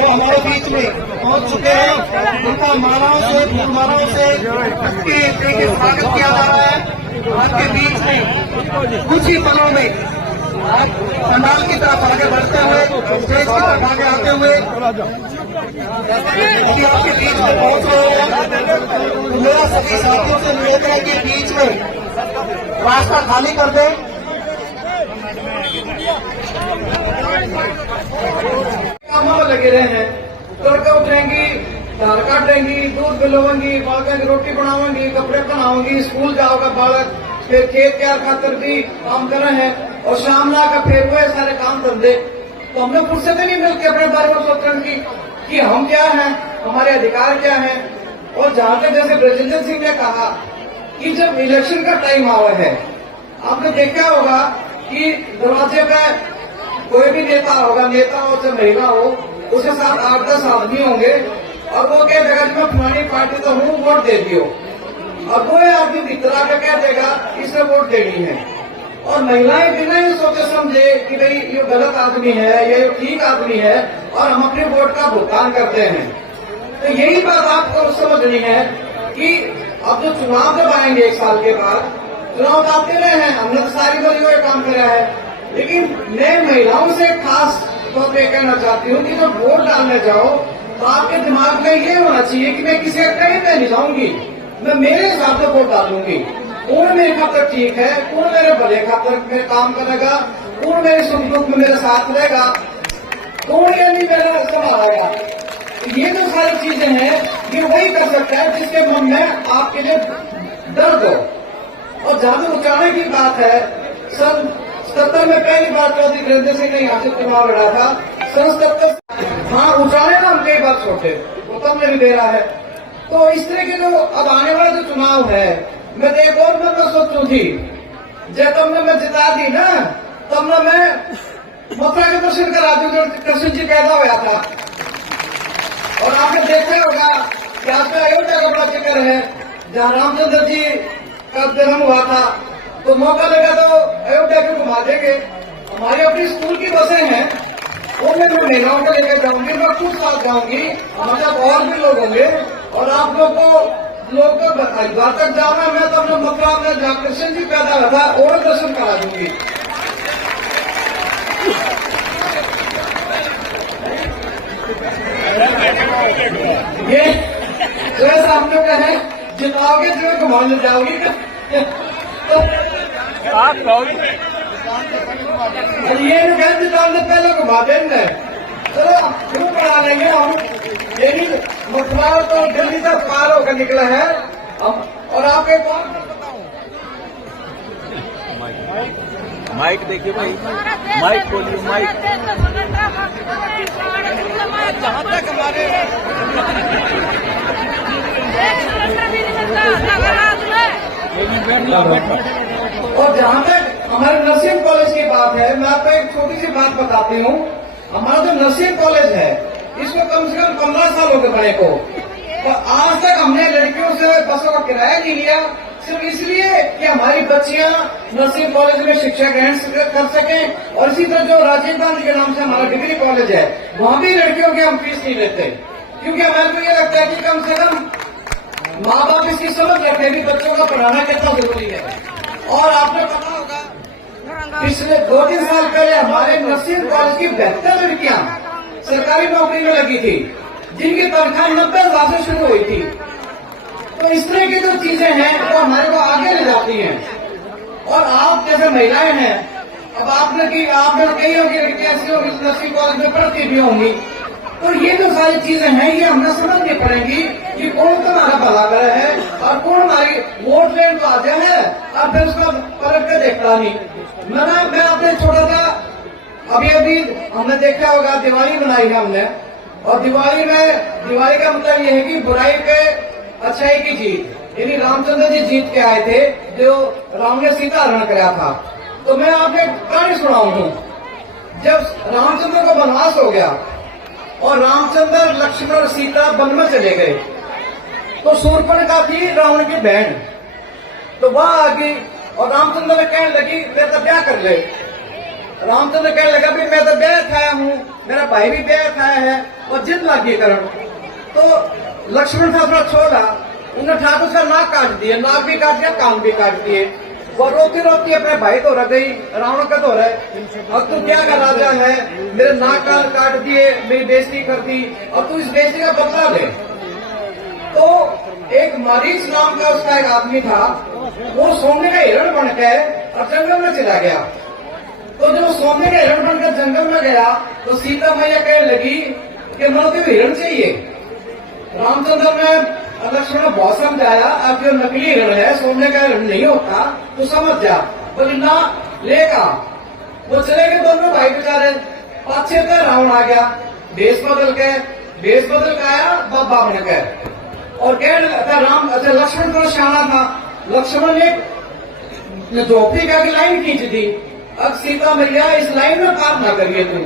वो हमारे बीच में पहुंच चुके हैं। उनका मालाओं से फूलमालाओं से स्वागत किया जा रहा है। आपके बीच में कुछ ही पलों में पंडाल की तरफ आगे बढ़ते हुए, स्टेज की तरफ आगे आते हुए आपके बीच में पहुंच रहे हैं। मेरा सभी साथियों से निवेदन है कि बीच में रास्ता खाली कर दें। कामों में लगे रहे हैं, तड़का उठेंगी, धार काटेंगी, दूध पिलवेंगी, बालका की रोटी बनावेंगी, कपड़े पहनावेंगी, स्कूल जाओगा बालक, फिर खेत तैयार खातर भी काम कर रहे हैं और शाम ना का फिर हुए सारे काम धंधे। तो हमने फुर्सत नहीं मिलती अपने बारे में सोचने की कि हम क्या हैं, हमारे अधिकार क्या हैं। और जहां तक जैसे ब्रजेंद्र सिंह ने कहा कि जब इलेक्शन का टाइम आवा है, आपने देखा होगा कि दरवाजे पे कोई भी नेता होगा, नेता हो चाहे महिला हो, उसके साथ 8-10 आदमी होंगे और वो कह देगा कि मैं फलानी पार्टी तो हूँ, वोट दे दियो। और वो आदमी भीतर आकर कह देगा इसे वोट देनी है। और महिलाएं बिना ही सोचे समझे कि भाई ये गलत आदमी है या ये ठीक आदमी है और हम अपने वोट का भुगतान करते हैं। तो यही बात आपको समझनी है कि अब जो चुनाव जब आएंगे 1 साल के बाद, चुनाव आते रहे हैं, हमने तो सारी बलियों ये काम करा है, लेकिन मैं महिलाओं से खास तौर पर कहना चाहती हूँ कि जब वोट डालने जाओ तो आपके दिमाग में ये होना चाहिए कि मैं किसी कहीं पे नहीं जाऊंगी, मैं मेरे हिसाब से वोट डालूंगी। कौन मेरे खातर ठीक है, कौन मेरे भले खातर में काम करेगा, कौन मेरे सुख दुख में मेरे साथ रहेगा, कौन ये नहीं मेरा संभालेगा। ये जो सारी चीजें हैं ये वही कर सकता है जिसके मन में आपके लिए दर्द हो। और जहां तक उचाने की बात है, सन 77 में पहली बार चौधरी वीरेंद्र सिंह ने यहाँ से चुनाव लड़ा था। सन 77 हाँ उचाने ना हम कई बार छोटे, वो तब में भी दे रहा है। तो इस तरह के जो अब आने वाला जो चुनाव है, मैं तो एक और मैं सोचू थी, जब तुमने मैं जिता दी ना, तब ना मैं मथुरा के दर्शन करा दूं जो कृष्ण जी पैदा हुआ था। और आपने देखा होगा कि आपका अयोध्या का बड़ा जिक्र है, जहाँ रामचंद्र जी का जन्म हुआ था। तो मौका लगा तो अयोध्या को घुमा देंगे। हमारी अपनी स्कूल की बसें हैं, उनमें मैं महिलाओं को लेकर जाऊंगी, मैं खुद साथ जाऊंगी, हमारे साथ और भी लोग होंगे। और आप लोग को हरिद्वार तक जाना, मैं तो अपने मथुरा में जहाँ कृष्ण जी पैदा हुआ था और दर्शन करा दूंगी। ये जैसा हम लोग कहें जिताओगे जो घुमाने जाओगी आप कहोगे ये जिताने पहले घुमा देंगे। चलो क्यों बढ़ा लेंगे हम, यही मथुरा तो दिल्ली तक पार होकर निकला है। और आप एक और बताऊं, माइक देखिए भाई, माइक बोलिए, माइक। जहां तक हमारे और जहां तक हमारे नर्सिंग कॉलेज की बात है, मैं आपको एक छोटी सी बात बताती हूँ। हमारा जो नर्सिंग कॉलेज है, इसको कम से कम 15 साल हो गए बने को, और आज तक हमने लड़कियों से बसों का किराया नहीं लिया, सिर्फ इसलिए कि हमारी बच्चियां नर्सिंग कॉलेज में शिक्षा ग्रहण कर सकें। और इसी तरह जो राजीव गांधी के नाम से हमारा डिग्री कॉलेज है, वहां भी लड़कियों की हम फीस नहीं लेते, क्योंकि हमें तो ये लगता है कि कम से कम माँ बाप इसकी समझ रखते हैं कि बच्चों का पढ़ाना कितना जरूरी है। और आपने पता होगा पिछले 2-3 साल पहले हमारे नर्सिंग कॉलेज की 72 लड़कियां सरकारी नौकरी में लगी थी, जिनकी तनख्वाह 90,000 से शुरू हुई थी। तो इस तरह की जो चीजें हैं वो हमारे को आगे ले जाती हैं। और आप जैसे महिलाएं हैं, अब आपने कई होगी लड़कियां ऐसी होगी नर्सिंग कॉलेज में पढ़ती भी होंगी, तो ये जो सारी चीजें हैं ये हमें समझनी पड़ेंगी कि कौन तुम्हारा भला कर है और कौन हमारी वोट लेने तो आ जाए और फिर उसको परख के देखता नहीं। मैं अपने छोटा सा अभी हमने देखा होगा, दिवाली मनाई है हमने, और दिवाली का मतलब ये है कि बुराई पे अच्छाई की जीत, यानी रामचंद्र जी जीत के आए थे, जो राम ने सीता हरण कराया था। तो मैं आपने कहानी सुनाऊं, जब रामचंद्र को वनवास हो गया और रामचंद्र लक्ष्मण और सीता वन में चले गए, तो शूर्पणखा थी रावण की बहन, तो वह आ गई और रामचंद्र ने कहने लगी मैं तो ब्याह कर ले। रामचंद्र कहने लगा भी मैं तो ब्याह खाया हूं, मेरा भाई भी ब्याह खाया है और जिद लागी करण। तो लक्ष्मण था थोड़ा छोड़ा, उन्हें ठाकुर उसका नाक काट दिया, नाक भी काट दिया, कान भी काट दिए। वो रोती रोती अपने भाई तो रह गई, रावण का तो रहा अब तू क्या का राजा है, मेरे नाक कान काट दिए, मेरी बेइज्जती कर दी, अब तू इस बेइज्जती का बदला ले। तो एक मरीज नाम का उसका एक आदमी था, वो सोने का हिरण बनकर और जंगल में चला गया। तो जब वो सोने का हिरण बनकर जंगल में गया तो सीता मैया कहने लगी कि मुझे तो हिरण चाहिए। रामचंद्र ने लक्ष्मण को बहुत समझाया, अब जो नकली हिरण है, सोने का हिरण नहीं होता, तो समझ जा। बोली ना लेगा। वो चले गए दोनों भाई बेचारे। पाछे पे रावण आ गया, भेष बदल के आया बाबा बन के और कहने लगा राम। अच्छा लक्ष्मण को शाना था, लक्ष्मण ने झोपड़ी का लाइन खींच दी, अब सीता मैया इस लाइन में पार ना करिए तुम।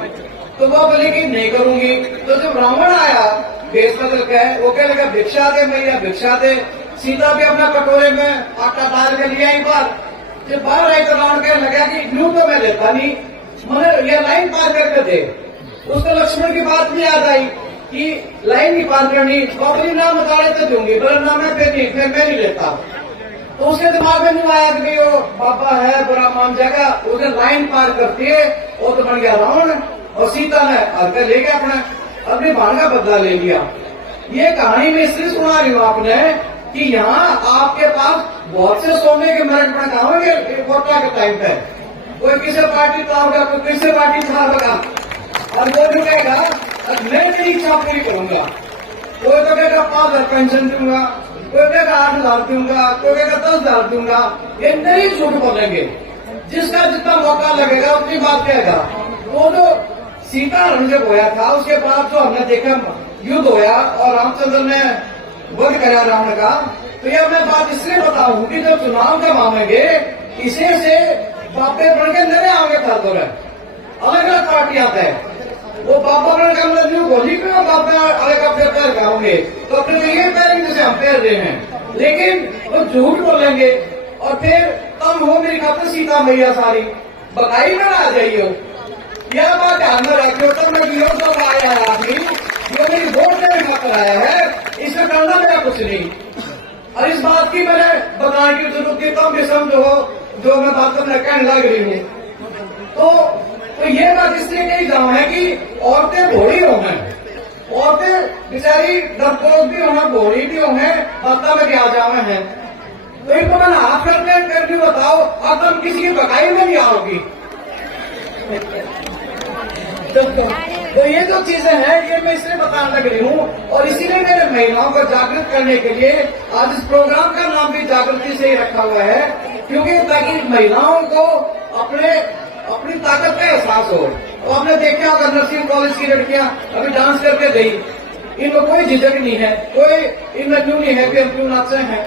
तो वो बोले कि नहीं करूंगी। तो जब रावण आया भेष बदल के, वो कह लगा भिक्षा दे मैया भिक्षा दे। सीता भी अपना कटोरे में आटा डाल के लिया एक बार। जब बाहर आई तो रावण कहने लगा कि यूं तो मैं लेता नहीं, मगर ये लाइन पार करके दे। उसको लक्ष्मण की बात भी याद आई कि लाइन नहीं पार करनी, बबली नाम बताड़े तो दूंगी, बोले ना मैं फिर मैं नहीं लेता। तो उसके दिमाग में नहीं आया कि वो बाबा है बुरा मान जाएगा। उसने लाइन पार करती है, वो तो बन गया रावण और सीता ने हल्का ले गया अपने बाण का बदला ले लिया। ये कहानी में इसलिए सुना रही हूँ आपने कि यहाँ आपके पास बहुत से सोने के मेरिट में होंगे वोटा के टाइम पे। कोई किसी पार्टी का होगा, कोई किसी पार्टी का होगा, और वो भी कहेगा मैं तेरी इच्छा पूरी करूंगा। कोई तो कहेगा 5,000 पेंशन दूंगा, कोई कहेगा 8,000 दूंगा, कोई कहेगा 10,000 दूंगा। ये नहीं झूठ बोलेंगे, जिसका जितना मौका लगेगा उतनी बात कहेगा। वो जो सीता हरण जब होया था उसके बाद जो हमने देखा युद्ध होया और रामचंद्र ने वध कराया रावण का, तो यह मैं बात इसलिए बताऊं कि जब चुनाव जब आवेंगे इसे से बापे बन के नरे आएंगे था तो अलग अलग पार्टियां थे। वो बाबा बन के मतलब न्यू गोली क्यों बापे अलग अपने पैर खाओगे, तो अपने तो ये पैर जैसे हम पैर रहे हैं, लेकिन वो झूठ बोलेंगे और फिर तब हो मेरी खातिर सीता मैया सारी बकाई में आ जाइए। यह बात ध्यान में रखियो। तब मैं जो आया है आदमी जो मेरी वोट देने खातर आया है, इसमें करना मेरा कुछ नहीं। और इस बात की मैंने बताने की जरूरत की तब भी समझो जो मैं बात में कहने लग रही हूँ। तो ये बात इसलिए कही जाऊँ है कि औरतें भोड़ी हो हैं, औरतें बेचारी डरपोक भी हो, भोड़ी भी हो हैं, बात में क्या जावे हैं। तो इनको मैंने हाथ करके बताओ, अब तुम किसी की बकाई में नहीं आओगी। तो ये जो चीजें हैं ये मैं इसलिए बताने लग रही हूँ और इसीलिए मैंने महिलाओं को जागृत करने के लिए आज इस प्रोग्राम का नाम भी जागृति से ही रखा हुआ है, क्योंकि ताकि महिलाओं को अपनी ताकत का एहसास हो। तो आपने देखा होगा नर्सिंग कॉलेज की लड़कियां अभी डांस करके गई, इनको कोई झिझक नहीं है, कोई इनमें क्यों नहीं है कि हम क्यों नाचते हैं,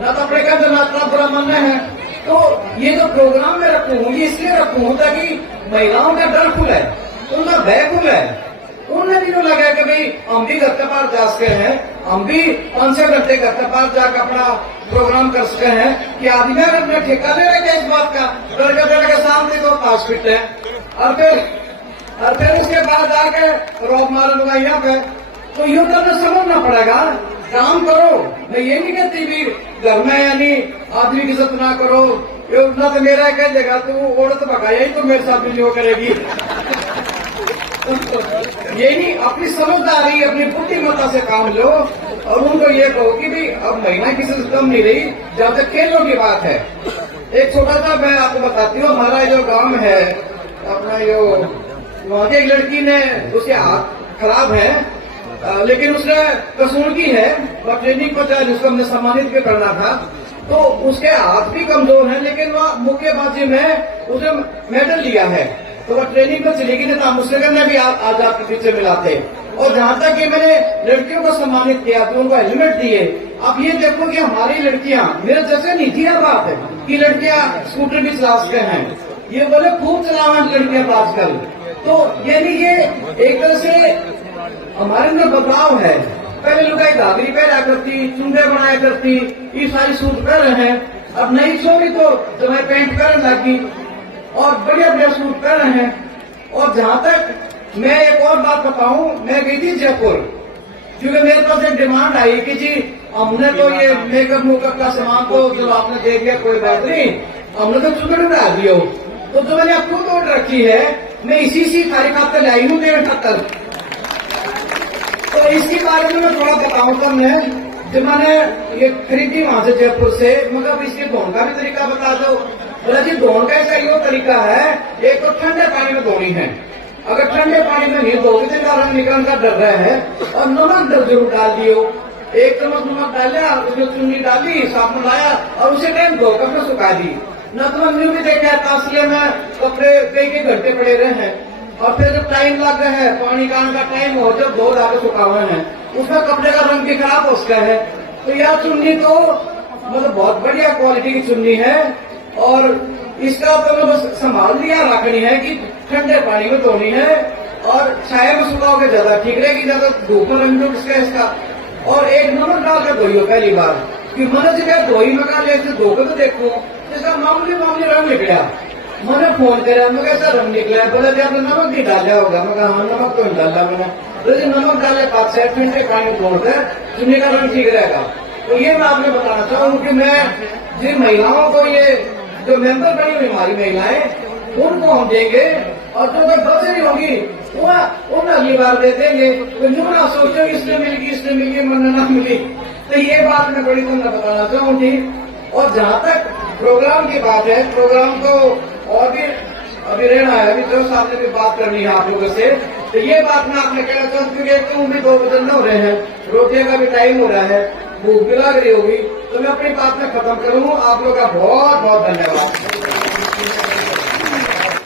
ना तो अपने का नाचना बुरा मानना है। तो ये जो प्रोग्राम मैं रखूँ ये इसलिए रखूँ ताकि महिलाओं का डर खुला है, उनका भय खुला है। उन्हें भी लगा कि भाई हम भी घर के पार जा सकते हैं, हम भी 5-6 घंटे घर के पार जाकर अपना प्रोग्राम कर सकते हैं कि आदमी अपना ठेका ले रहे इस बात का, घर के सामने तो हॉस्पिटल है और फिर उसके बाद जाके रोक मारूंगा यहाँ पे। तो यूं करना समझना पड़ेगा, काम करो। मैं ये नहीं कहती भी घर में यानी आदमी की इज्जत ना करो, ये उतना तो मेरा कह देगा तू औरत भगाया ही तो मेरे साथ भी जो करेगी। ये नहीं, अपनी समझदारी अपनी बुद्धिमत्ता से काम लो और उनको ये कहो कि भाई अब महिला किसी से कम नहीं रही जब तक खेलों की बात है। एक छोटा सा मैं आपको बताती हूँ, हमारा जो गांव में है अपना जो वहां की एक लड़की ने उसके हाथ खराब है लेकिन उसने कसूर की है और ट्रेनिंग पर चाहे जिसको हमने सम्मानित भी करना था, तो उसके हाथ भी कमजोर है लेकिन वह मुक्केबाजी में उसने मेडल लिया है। तो वह ट्रेनिंग में चलेगी नहीं तो हम उसके करने भी आज आपके पीछे मिलाते। और जहां तक कि मैंने लड़कियों को सम्मानित किया तो उनको हेलमेट दिए। अब ये देखो कि हमारी लड़कियां मेरे जैसे नहीं थी बात है कि लड़कियां स्कूटर भी चला सकते हैं, ये बोले खूब चलावन लड़कियां आजकल। तो यानी ये एक तरह से हमारे अंदर बदलाव है। पहले लुगाई दादरी पहना करती, चुंडे बनाया करती, ये सारी सूट पहन रहे हैं। अब नई छोरी तो जब पैंट पहन लगी और बढ़िया बढ़िया सूट पहन रहे हैं। और जहां तक मैं एक और बात बताऊं, मैं गई थी जयपुर, क्योंकि मेरे पास एक डिमांड आई कि जी हमने तो ये मेकअप मुकअप का सामान तो जो आपने देख लिया कोई बात नहीं, हमने तो चुकड़ डाल दिया, तो जो मैंने खुद ऑर्डर रखी है मैं इसी तारीख आपको लाई हूँ 78। तो इसके बारे में मैं थोड़ा बताऊं तो मैं जब मैंने ये खरीदी वहां से जयपुर से, मतलब इसके धोने का भी तरीका बता दो। बोला जी धोने का ऐसा ये तरीका है, एक तो ठंडे पानी में धोनी है, अगर ठंडे पानी में नहीं धोगे तो इनका रंग निकलने का डर रहा है, और नमक जरूर डाल दियो, 1 चम्मच नमक डाला, उसमें चुन्नी डाली, साबुन लाया और उसे टाइम धोकर में सुखा दी। न तो मैंने भी देखा है तासलिए में कपड़े कई घंटे पड़े रहे हैं, और फिर जब टाइम लग गया है, पानी का टाइम हो, जब धो धाके सुखा हुए हैं, उसमें कपड़े का रंग भी खराब हो सकता है। तो यह चुन्नी तो मतलब बहुत बढ़िया क्वालिटी की चुन्नी है, और इसका तो मैं बस संभाल लिया रखनी है कि ठंडे पानी में धोनी है, और छाया में सुखाओगे ज्यादा ठीक रहेगी, ज्यादा धूप में रंग इसका। और एक नमक डालकर धोइयो पहली बार, कि मैंने जगह धोई में कहा ले धोकर तो देखो, इसका मामूली रंग निकला। मैंने फोन करा, मैं कैसा रंग निकला, बोला जी आपने नमक नहीं डाला होगा, मैं कहा हाँ नमक तो नहीं डाला मैंने, तो नमक डाले 5 से ठंडे पानी में धोकर चुन्नी का रंग ठीक रहेगा। तो ये मैं आपने बताना चाहूँ कि मैं जिन महिलाओं को ये जो मेंबर बनी हुई हमारी महिलाएं, उनको हम देंगे, और जो बचे नहीं होगी उन्हें अगली बार दे देंगे। तो यूं ना सोचो इसने मिल गई मन ना मिली। तो ये बात मैं बड़ी तुमने बताना चाहूंगी। और जहां तक प्रोग्राम की बात है, प्रोग्राम को और भी अभी रहना है, अभी जो सामने भी बात करनी है आप लोगों से, तो ये बात मैं आपने कहना चाहूँ, क्योंकि तुम भी 2 बजे हो रहे हैं, रोटियों का भी टाइम हो रहा है, भूख भी लग रही होगी, तो मैं अपनी बात में खत्म करूँ। आप लोग का बहुत बहुत धन्यवाद।